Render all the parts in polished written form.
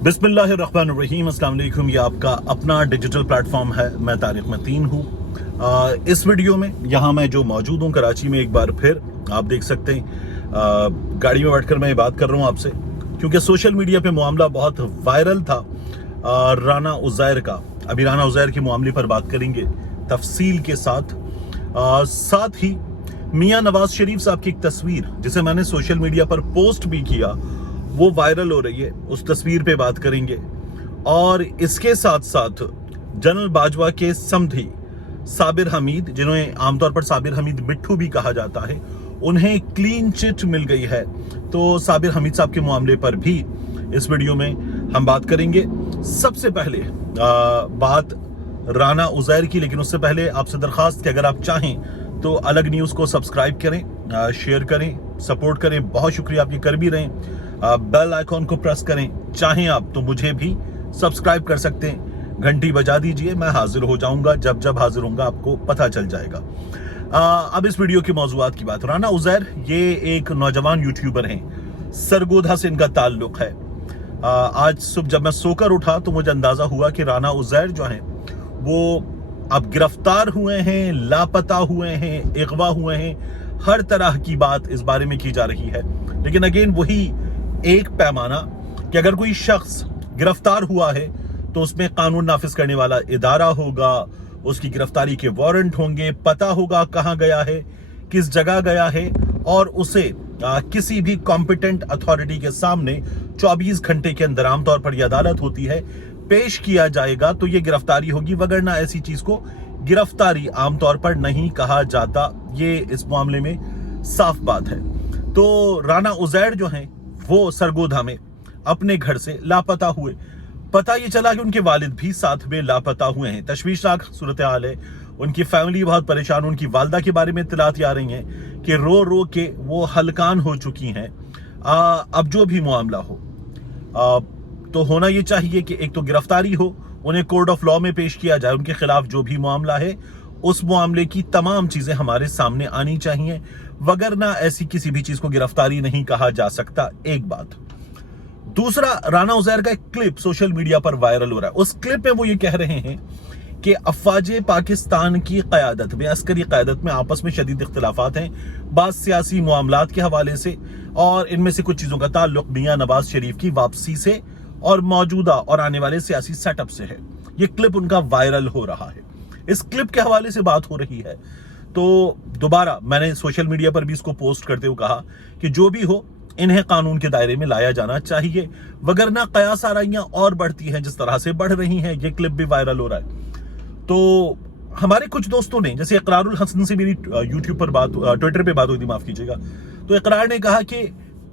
बिस्मिल्लाहिर्रहमानिर्रहीम, अस्सलाम वालेकुम। ये आपका अपना डिजिटल प्लेटफॉर्म है। मैं तारिक मतीन हूँ। इस वीडियो में यहाँ मैं जो मौजूद हूँ कराची में, एक बार फिर आप देख सकते हैं गाड़ी में बैठकर मैं ये बात कर रहा हूँ आपसे, क्योंकि सोशल मीडिया पे मामला बहुत वायरल था राना उज़ैर का। अभी राना उज़ैर के मामले पर बात करेंगे तफसील के साथ। साथ ही मियाँ नवाज शरीफ साहब की एक तस्वीर जिसे मैंने सोशल मीडिया पर पोस्ट भी किया, वो वायरल हो रही है, उस तस्वीर पे बात करेंगे। और इसके साथ साथ जनरल बाजवा के समधी साबिर हमीद, जिन्हें आमतौर पर साबिर हमीद मिट्ठू भी कहा जाता है, उन्हें क्लीन चिट मिल गई है। तो साबिर हमीद साहब के मामले पर भी इस वीडियो में हम बात करेंगे। सबसे पहले बात राना उज़ैर की, लेकिन उससे पहले आपसे दरखास्त कि अगर आप चाहें तो अलग न्यूज़ को सब्सक्राइब करें, शेयर करें, सपोर्ट करें। बहुत शुक्रिया, आप ये कर भी रहे हैं। बेल आइकॉन को प्रेस करें। चाहें आप तो मुझे भी सब्सक्राइब कर सकते हैं, घंटी बजा दीजिए, मैं हाजिर हो जाऊंगा। जब जब हाजिर होऊंगा आपको पता चल जाएगा। अब इस वीडियो के मौजूआत की बात। राना उज़ैर ये एक नौजवान यूट्यूबर हैं, सरगोधा से इनका ताल्लुक है। आज सुबह जब मैं सोकर उठा तो मुझे अंदाजा हुआ कि राना उज़ैर जो हैं वो अब गिरफ्तार हुए हैं, लापता हुए हैं, अगवा हुए हैं। हर तरह की बात इस बारे में की जा रही है, लेकिन अगेन वही एक पैमाना कि अगर कोई शख्स गिरफ्तार हुआ है तो उसमें कानून नाफिज करने वाला इदारा होगा, उसकी गिरफ्तारी के वारंट होंगे, पता होगा कहाँ गया है, किस जगह गया है, और उसे किसी भी कॉम्पिटेंट अथॉरिटी के सामने 24 घंटे के अंदर, आमतौर पर यह अदालत होती है, पेश किया जाएगा तो ये गिरफ्तारी होगी। वगरना ऐसी चीज को गिरफ्तारी आमतौर पर नहीं कहा जाता। ये इस मामले में साफ बात है। तो राना उज़ैर जो हैं वो सरगोधा में अपने घर से लापता हुए। पता ये चला कि उनके वालिद भी साथ में लापता हुए हैं। तशवीशनाक सूरत हाल है, उनकी फैमिली बहुत परेशान। उनकी वालदा के बारे में इत्तलात आ रही हैं कि रो रो के वो हलकान हो चुकी हैं। अब जो भी मामला हो, तो होना ये चाहिए कि एक तो गिरफ्तारी हो, उन्हें कोर्ट ऑफ लॉ में पेश किया जाए, उनके खिलाफ जो भी मामला है उस मामले की तमाम चीजें हमारे सामने आनी चाहिए, वगरना ऐसी किसी भी चीज को गिरफ्तारी नहीं कहा जा सकता। एक बात। दूसरा, राना उज़ैर का एक क्लिप सोशल मीडिया पर वायरल हो रहा है। उस क्लिप में वो ये कह रहे हैं कि अफवाजे पाकिस्तान की क़यादत में, अस्करी क़यादत में आपस में शदीद इख्तिलाफात हैं, बात सियासी मामलात के हवाले से, और इनमें से कुछ चीज़ों का ताल्लुक मियाँ नवाज शरीफ की वापसी से और मौजूदा और आने वाले सियासी सेटअप से है। ये क्लिप उनका वायरल हो रहा है। इस क्लिप के हवाले से बात हो रही है। तो दोबारा मैंने सोशल मीडिया पर भी इसको पोस्ट करते हुए कहा कि जो भी हो, इन्हें कानून के दायरे में लाया जाना चाहिए, वगरना कयास आराइयां और बढ़ती हैं जिस तरह से बढ़ रही हैं। ये क्लिप भी वायरल हो रहा है। तो हमारे कुछ दोस्तों ने, जैसे इकरारुल हसन से मेरी यूट्यूब पर बात, ट्विटर पे बात हुई थी, माफ कीजिएगा, तो इकरार ने कहा कि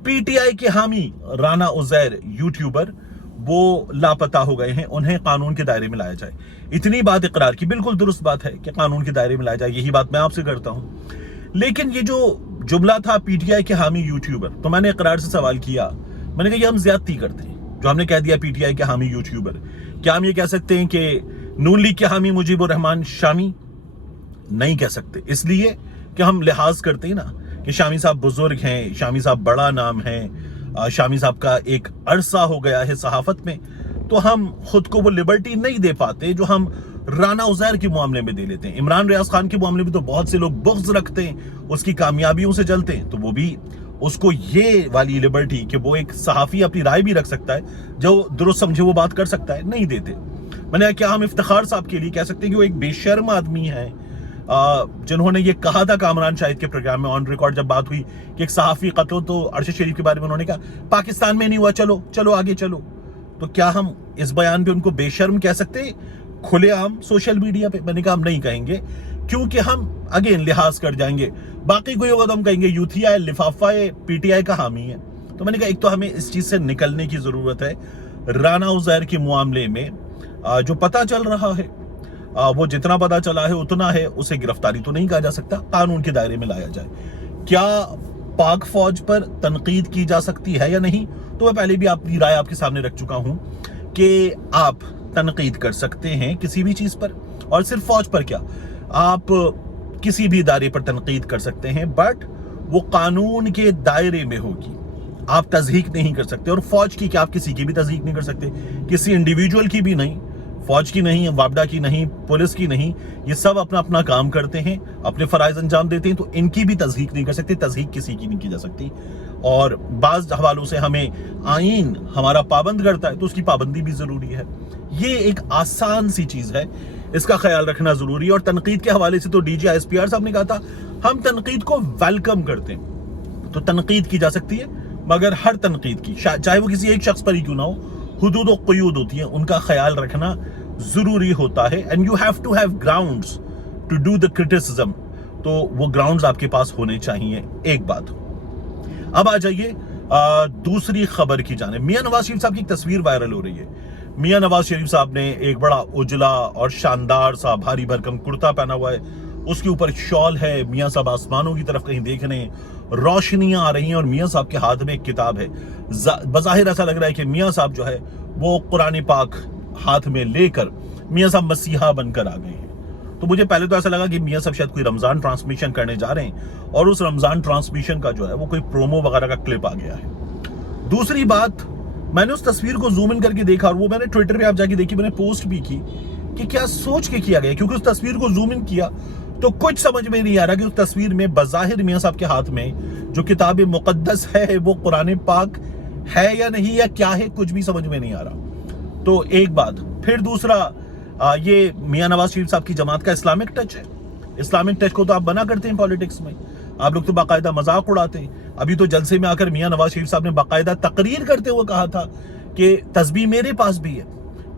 पीटीआई के हामी राना उज़ैर यूट्यूबर वो लापता हो गए हैं, उन्हें कानून के दायरे में लाया जाए। इतनी बात इकरार की, बिल्कुल दुरुस्त बात है कि कानून के दायरे में लाया जाए, यही बात मैं आपसे करता हूं। लेकिन ये जो जुमला था पीटीआई के हामी यूट्यूबर, तो मैंने इकरार से सवाल किया, मैंने कहा ये हम ज्यादती करते हैं जो हमने कह दिया पीटीआई के हामी यूट्यूबर। क्या हम ये कह सकते हैं कि नून लीग के हामी मुजीबुर रहमान शामी? नहीं कह सकते, इसलिए कि हम लिहाज करते हैं ना कि शामी साहब बुजुर्ग हैं, शामी साहब बड़ा नाम है, शामी साहब का एक अरसा हो गया है सहाफत में, तो हम खुद को वो लिबर्टी नहीं दे पाते जो हम राना उज़ैर के मामले में दे लेते हैं। इमरान रियाज खान के मामले में तो बहुत से लोग बुग़्ज़ रखते हैं, उसकी कामयाबियों से जलते हैं, तो वो भी उसको ये वाली लिबर्टी कि वो एक सहाफ़ी अपनी राय भी रख सकता है, जो दुरुस्त समझे वो बात कर सकता है, नहीं देते। मैंने क्या हम इफ्तिखार साहब के लिए कह सकते हैं कि वो एक बेशर्म आदमी है, जिन्होंने ये कहा था कामरान शाहिद के प्रोग्राम में, ऑन रिकॉर्ड जब बात हुई कि एक सहाफ़ी कत्ल हो, तो अरशद शरीफ के बारे में उन्होंने कहा पाकिस्तान में नहीं हुआ, चलो चलो आगे चलो। तो क्या हम इस बयान पे उनको बेशर्म कह सकते हैं खुलेआम सोशल मीडिया पे? मैंने कहा हम नहीं कहेंगे, क्योंकि हम अगेन लिहाज कर जाएंगे। बाकी कोई होगा तो हम कहेंगे यूथिया है, लिफाफा है, पीटीआई का हामी है। तो मैंने कहा एक तो हमें इस चीज से निकलने की जरूरत है। राना उज़ैर के मामले में जो पता चल रहा है, वो जितना पता चला है उतना है, उसे गिरफ्तारी तो नहीं कहा जा सकता, कानून के दायरे में लाया जाए। क्या पाक फौज पर तनकीद की जा सकती है या नहीं? तो मैं पहले भी अपनी राय आपके सामने रख चुका हूं कि आप तनकीद कर सकते हैं किसी भी चीज पर, और सिर्फ फौज पर क्या, आप किसी भी इदारे पर तनकीद कर सकते हैं, बट वो कानून के दायरे में होगी। आप तज़हीक नहीं कर सकते। और फौज की क्या, आप किसी की भी तज़हीक नहीं कर सकते, किसी इंडिविजुअल की भी नहीं, फौज की नहीं, वापडा की नहीं, पुलिस की नहीं, ये सब अपना अपना काम करते हैं, अपने फराइज अंजाम देते हैं, तो इनकी भी तज़हीक नहीं कर सकते। तज़हीक किसी की नहीं की जा सकती। और बाज़ हवालों से हमें आईन हमारा पाबंद करता है, तो उसकी पाबंदी भी ज़रूरी है। ये एक आसान सी चीज़ है, इसका ख्याल रखना ज़रूरी है। और तनकीद के हवाले से तो डीजी ISPR साहब ने कहा था, हम तनकीद को वेलकम करते हैं। तो तनकीद की जा सकती है, मगर हर तनकीद की, चाहे वो किसी एक शख्स पर ही क्यों ना हो, हुदूद और क़ुयूद होती हैं, उनका ख्याल रखना ज़रूरी होता है। And you have to have grounds to do the criticism, तो वो ग्राउंड्स आपके पास होने चाहिए। एक बात। अब आ जाइए दूसरी खबर की जाने। मियां नवाज शरीफ साहब की एक तस्वीर वायरल हो रही है। मियां नवाज शरीफ साहब ने एक बड़ा उजला और शानदार सा भारी भरकम कुर्ता पहना हुआ है, उसके ऊपर शॉल है, मियां साहब आसमानों की तरफ कहीं देख रहे हैं, रोशनियां आ रही हैं, और मियां साहब के हाथ में एक किताब है। बज़ाहिर ऐसा लग रहा है कि मियां साहब जो है वो कुरान पाक हाथ में लेकर मियां साहब मसीहा बनकर आ गए हैं। तो मुझे पहले तो ऐसा लगा कि मियां साहब शायद कोई रमजान ट्रांसमिशन करने जा रहे हैं, और उस रमजान ट्रांसमिशन का जो है वो कोई प्रोमो वगैरह का क्लिप आ गया है। दूसरी बात, मैंने उस तस्वीर को जूम इन करके देखा, और वो मैंने ट्विटर पे आप जाके देखी, मैंने पोस्ट भी की कि क्या सोच के किया गया, क्योंकि उस तस्वीर को जूम इन किया तो कुछ समझ में नहीं आ रहा कि उस तस्वीर में बज़ाहिर मियां साहब के हाथ में जो किताब मुक़द्दस है वो कुरान पाक है या नहीं, या क्या है, कुछ भी समझ में नहीं आ रहा। तो एक बात। फिर दूसरा, ये मियां नवाज शरीफ साहब की जमात का इस्लामिक टच है। इस्लामिक टच को तो आप बना करते हैं पॉलिटिक्स में, आप लोग तो बाकायदा मजाक उड़ाते हैं। अभी तो जलसे में आकर मियां नवाज शरीफ साहब ने बाकायदा तकरीर करते हुए कहा था कि तस्बीह मेरे पास भी है,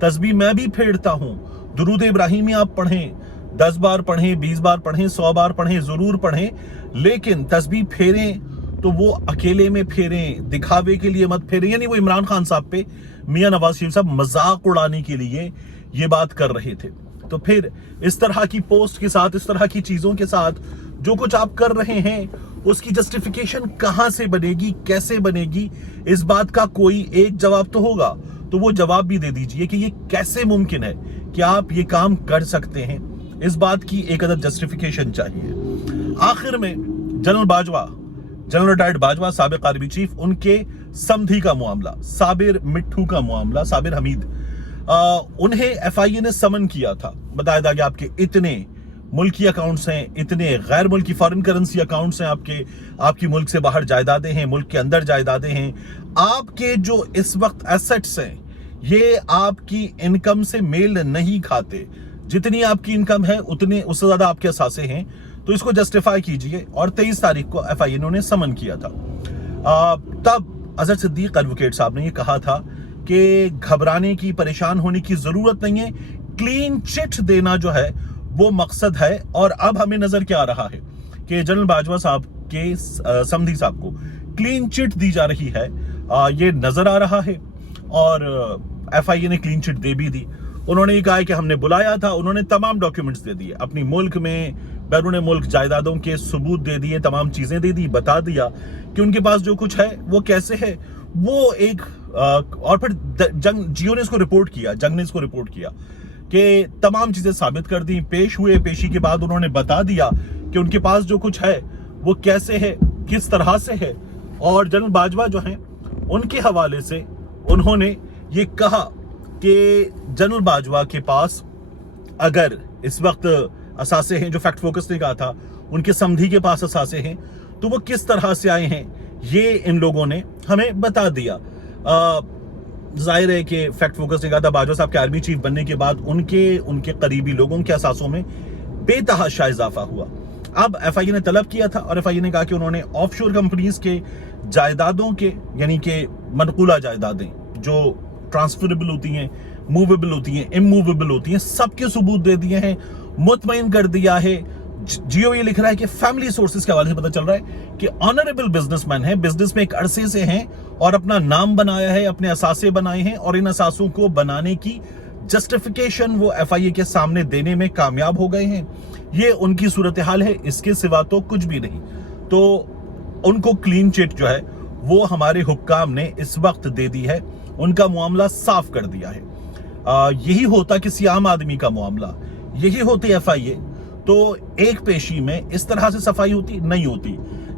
तस्बीह मैं भी फेरता हूं, दुरूद इब्राहिमी आप पढ़ें, 10 बार पढ़ें, 20 बार पढ़ें, 100 बार पढ़ें, जरूर पढ़ें, लेकिन तस्बीह फेरें तो वो अकेले में फेरें, दिखावे के लिए मत फेरें। यानी वो इमरान खान साहब पे मियां नवाज शरीफ साहब मजाक उड़ाने के लिए ये बात कर रहे थे। तो फिर इस तरह की पोस्ट के साथ, इस तरह की चीजों के साथ जो कुछ आप कर रहे हैं, उसकी जस्टिफिकेशन कहां से बनेगी, कैसे बनेगी, इस बात का कोई एक जवाब तो होगा। तो वो जवाब भी दे दीजिए कि ये कैसे मुमकिन है कि आप ये काम कर सकते हैं। इस बात की एक अदद जस्टिफिकेशन चाहिए। आखिर में general Bajwa, general retired Bajwa, साबिक आर्मी चीफ, उनके समधी का मामला, साबिर मिट्ठू का मामला, साबिर हमीद, उन्हें FIA ने समन किया था। बताया था कि आपके इतने मुल्की अकाउंट्स हैं, इतने गैर मुल्की फॉरेन करेंसी अकाउंट्स हैं, आपकी मुल्क से बाहर जायदादें हैं, मुल्क के अंदर जायदादें हैं, आपके जो इस वक्त एसेट्स हैं ये आपकी इनकम से मेल नहीं खाते, जितनी आपकी इनकम है उतने उससे ज्यादा आपके असासे हैं, तो इसको जस्टिफाई कीजिए। और 23 तारीख को FIA ने उन्हें समन किया था। तब अजहर सिद्दीक एडवोकेट साहब ने ये कहा था कि घबराने की, परेशान होने की जरूरत नहीं है, क्लीन चिट देना जो है वो मकसद है। और अब हमें नजर क्या आ रहा है कि जनरल बाजवा साहब के समधी साहब को क्लीन चिट दी जा रही है, ये नजर आ रहा है। और FIA ने क्लीन चिट दे भी दी। उन्होंने ये कहा कि हमने बुलाया था, उन्होंने तमाम डॉक्यूमेंट्स दे दिए, अपनी मुल्क में बैरून मुल्क जायदादों के सबूत दे दिए, तमाम चीजें दे दी, बता दिया कि उनके पास जो कुछ है वो कैसे है वो एक और फिर जियो ने इसको रिपोर्ट किया, जंग ने इसको रिपोर्ट किया कि तमाम चीजें साबित कर दी, पेश हुए, पेशी के बाद उन्होंने बता दिया कि उनके पास जो कुछ है वो कैसे है, किस तरह से है। और जनरल बाजवा जो हैं उनके हवाले से उन्होंने ये कहा कि जनरल बाजवा के पास अगर इस वक्त असासे हैं, जो फैक्ट फोकस ने कहा था उनके समधी के पास असासे हैं, तो वो किस तरह से आए हैं ये इन लोगों ने हमें बता दिया। जाहिर है कि फैक्ट फोकस ने कहा था बाजवा साहब के आर्मी चीफ बनने के बाद उनके करीबी लोगों के असासों में बेतहाशा इजाफा हुआ। अब FIA ने तलब किया था और FIA ने कहा कि उन्होंने ऑफशोर कंपनीज के जायदादों के, यानी कि मनकूला जायदादें जो ट्रांसफरेबल होती हैं, मूवेबल होती हैं, इमूवेबल होती हैं, सबके सबूत दे दिए हैं, मुतमईन कर दिया है। जियो ये लिख रहा है कि फैमिली सोर्सेज के हवाले से पता चल रहा है कि ऑनरेबल बिजनेसमैन है, बिजनेस में एक अरसे से हैं और अपना नाम बनाया है, अपने असासे बनाए हैं, और इन असासों को बनाने की जस्टिफिकेशन वो FIA के सामने देने में कामयाब हो गए हैं। ये उनकी सूरत हाल है, इसके सिवा तो कुछ भी नहीं। तो उनको क्लीन चिट जो है वो हमारे हुक्काम ने इस वक्त दे दी है, उनका मामला साफ कर दिया है। यही होता किसी आम आदमी का मामला, यही होती FIA, तो एक पेशी में इस तरह से सफाई होती नहीं होती।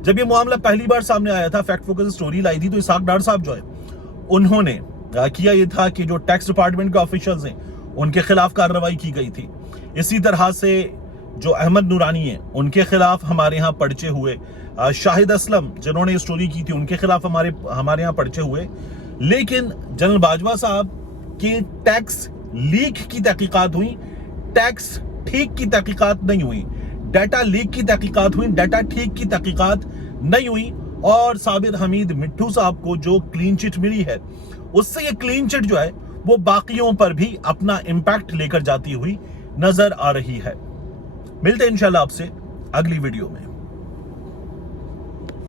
جب یہ معاملہ پہلی بار سامنے آیا تھا، فیکٹ فوکس سٹوری لائی تھی، تو اسحاق ڈار صاحب جو ہے انہوں نے کیا یہ تھا کہ جو ٹیکس ڈپارٹمنٹ کے آفیشلز ہیں ان کے خلاف کارروائی کی گئی تھی. اسی طرح سے جو احمد نورانی ہیں ان کے خلاف ہمارے ہاں پرچے ہوئے، شاہد اسلم جنہوں نے اسٹوری کی تھی ان کے خلاف ہمارے ہاں پرچے ہوئے. لیکن جنرل باجوہ صاحب کی ٹیکس لیک کی تحقیقات ہوئی، ٹیکس ٹھیک کی تحقیقات نہیں ہوئی، ڈیٹا لیک کی تحقیقات ہوئی، ڈیٹا ٹھیک کی تحقیقات نہیں ہوئی. اور صابر حمید مٹھو صاحب کو جو کلین چٹ ملی ہے، اس سے یہ کلین چٹ جو ہے وہ باقیوں پر بھی اپنا امپیکٹ لے کر جاتی ہوئی نظر آ رہی ہے. ملتے ہیں انشاءاللہ آپ سے اگلی ویڈیو میں.